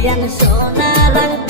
yang so love